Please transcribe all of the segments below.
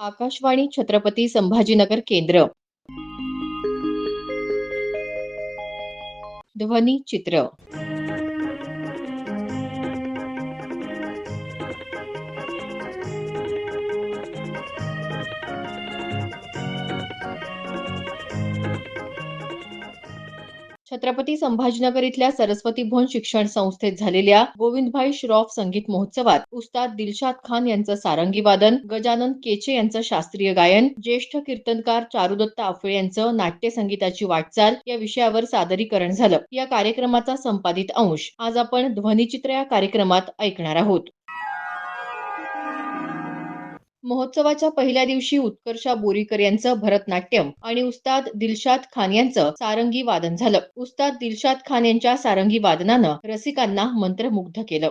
आकाशवाणी छत्रपती संभाजीनगर केंद्र. ध्वनी चित्र. छत्रपती संभाजीनगर इथल्या सरस्वती भुवन शिक्षण संस्थेत झालेल्या गोविंदभाई श्रॉफ संगीत महोत्सवात उस्ताद दिलशाद खान यांचं सारंगी वादन, गजानन केचे यांचं शास्त्रीय गायन, ज्येष्ठ कीर्तनकार चारुदत्त आफळे यांचं नाट्य संगीताची वाटचाल या विषयावर सादरीकरण झालं. या कार्यक्रमाचा संपादित अंश आज आपण ध्वनिचित्र या कार्यक्रमात ऐकणार आहोत. महोत्सवाच्या पहिल्या दिवशी उत्कर्षा बोरीकर यांचं भरतनाट्यम आणि उस्ताद दिलशाद खान यांचं सारंगी वादन झालं. उस्ताद दिलशाद खान यांच्या सारंगी वादनानं रसिकांना मंत्रमुग्ध केलं.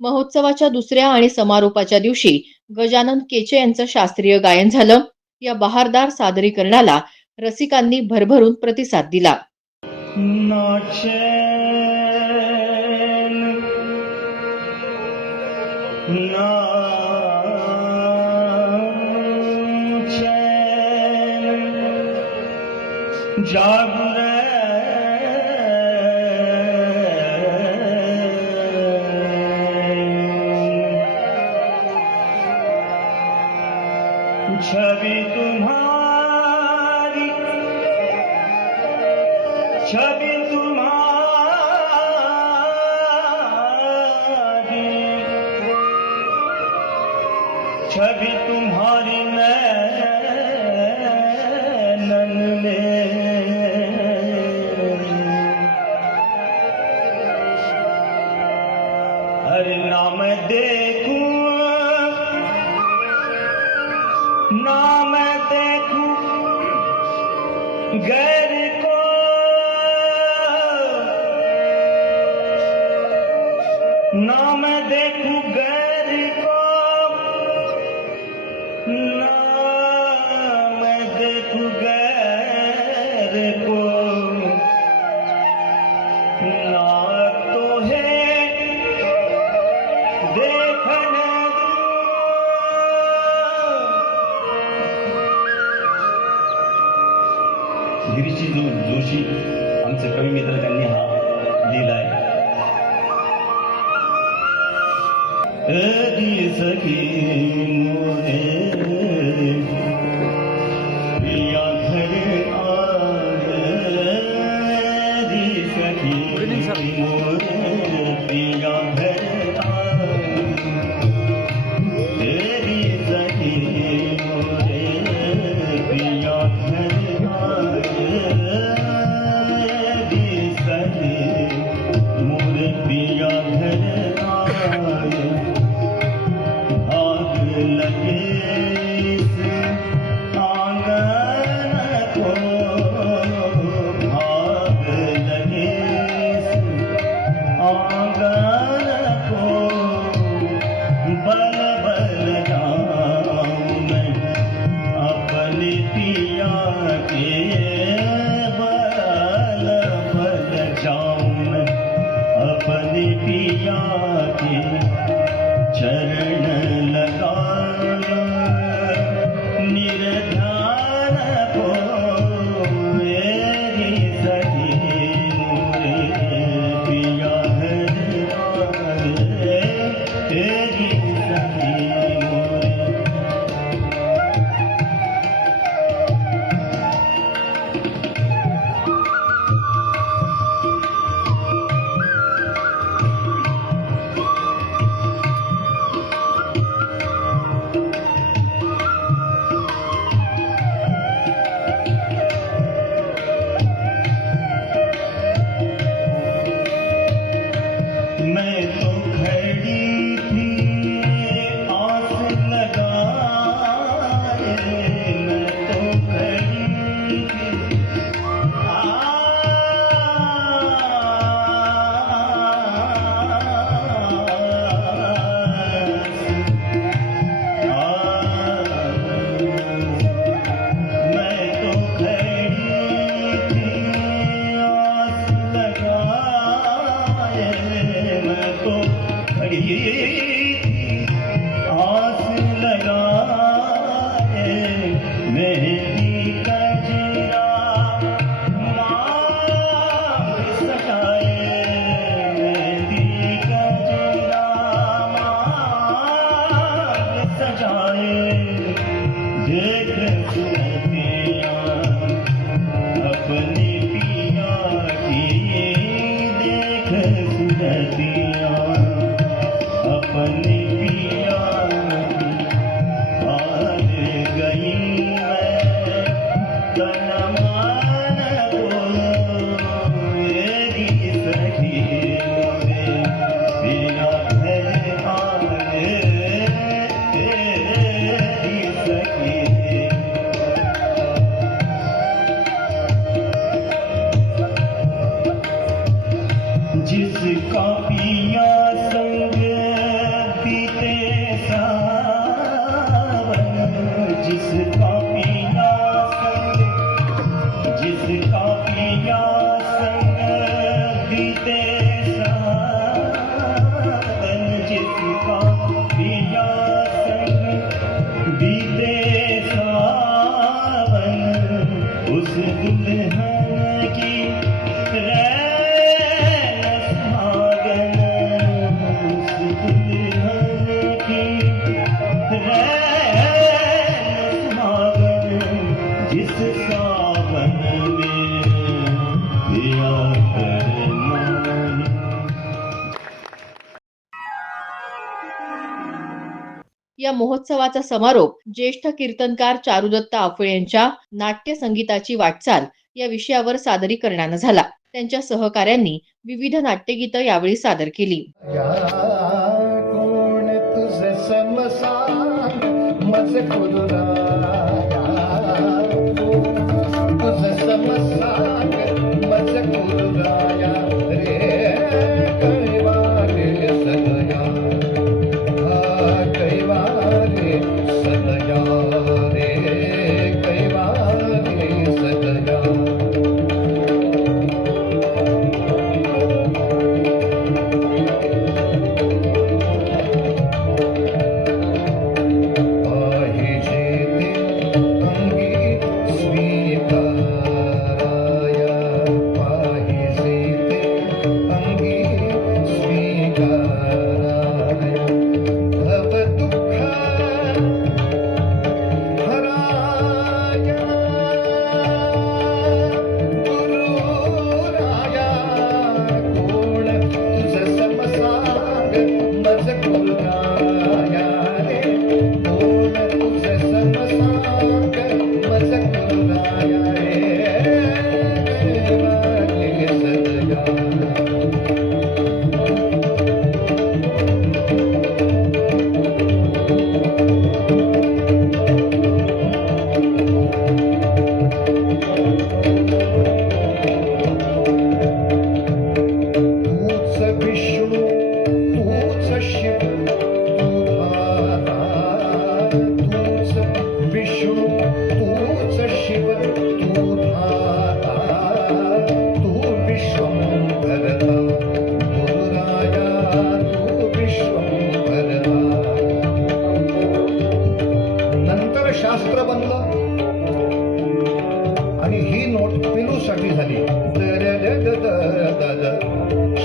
महोत्सवाच्या दुसऱ्या आणि समारोपाच्या दिवशी गजानन केचे यांचं शास्त्रीय गायन झालं. या बहारदार सादरीकरणाला रसिकांनी भरभरून प्रतिसाद दिला. ना जागू रे छवि तुम्हारी छवि तुम्हारी छवि तुम्हारी नैनन में अरे ना मैं देखूं ना मैं देखूं गैर को ना मैं देखूं गैर को ना मैं देखूं गैर को ना तो है देखने गिरीशी जोशी आमचे कवी मित्र त्यांनी हा लिहिलाय. सखी मोरे प्रिया घर आरी सखी मोरे प्रिया घर आरी सखी मोरे प्रिया घर मोरे पिया घर आए भाग लगे इस आंगन को भाग लगे इस आंगन को बल बल जाऊं मैं अपने पिया के अपने पिया के चरण लगा निर्धान को मेरी सखी मोरे पिया है तेरी सखी मोरे मैं तो खड़ी थी आस लगाए मैं तो खड़ी थी मैं तो खड़ी थी आस लगाए मैं तो खड़ी आस लगाए मेरी कजरा मांग सजाए मेरी कजरा मांग सजाए देख सुनतियाँ अपने पिया की देख सुनतियाँ अपने पिया की हार गई मैं तन मान को मेरी सखी मोरे पिया घर आए तेरी सखी जिसका पिया संग बीते सावन जिसका पिया संग बीते सावन जिसका पिया संग बीते सावन उस दुल्हन या महोत्सवाचा समारोप ज्येष्ठ कीर्तनकार चारुदत्त आफळे यांच्या नाट्य संगीताची वाटचाल या विषयावर सादरीकरणानं झाला. त्यांच्या सहकाऱ्यांनी विविध नाट्यगीतं यावेळी सादर केली. या कोण तुझे समसान मज कुरुराया तुझे समसान मज कुरुराया रे कैवारे सदया कैवारे सदया रे कैवारे सदया विष्णु तूच शिव तू धाता तू विश्वंभरता गुरुराया तू विश्वंभरता. नंतर शास्त्र बनलं आणि ही नोट पिलूसाठी झाली.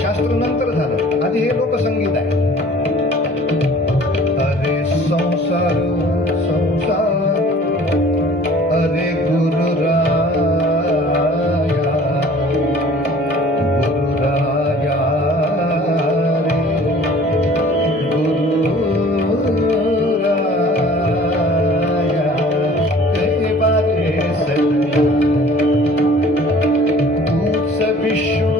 शास्त्र नंतर झालं, आधी हे लोकसंगीत आहे. अरे संसार संसार अरे गुरुराया गुरुराया रे गुरुराया कैवारे सदया तूच विष्णू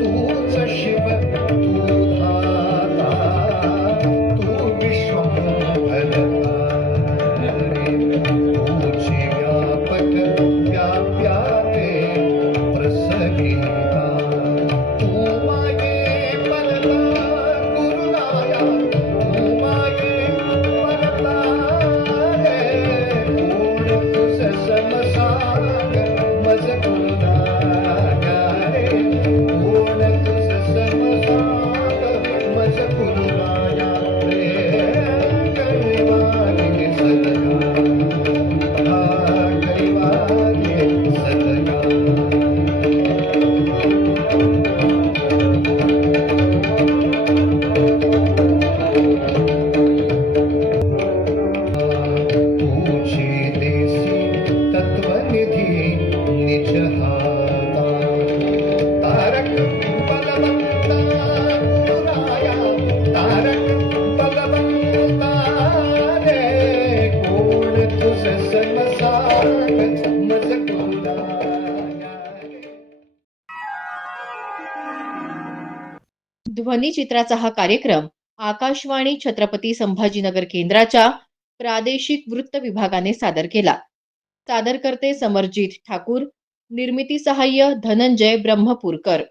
तूच शिव तू धाता तू विश्वंभरता तुझी व्यापक व्याप्याते प्रसगिता तू मागे परता गुरुराया तू मागे परता रे कोण तुझ समसाग मज गुरुराया रे कोण तुझ समसाग मज गुरुराया रे कैवारे सदया कैवारे सदया. तुझी देसी तत्वनिधी निज हाता तारक बलवंता गुरुराया तारक बलवंता रे कोण तुझ समसाग मज गुरुराया रे. ध्वनिचित्राचा हा कार्यक्रम आकाशवाणी छत्रपती संभाजीनगर केंद्राच्या प्रादेशिक वृत्त विभागाने सादर केला. सादरकर्ते समरजित ठाकूर, निर्मिती सहाय्य धनंजय ब्रह्मपूरकर.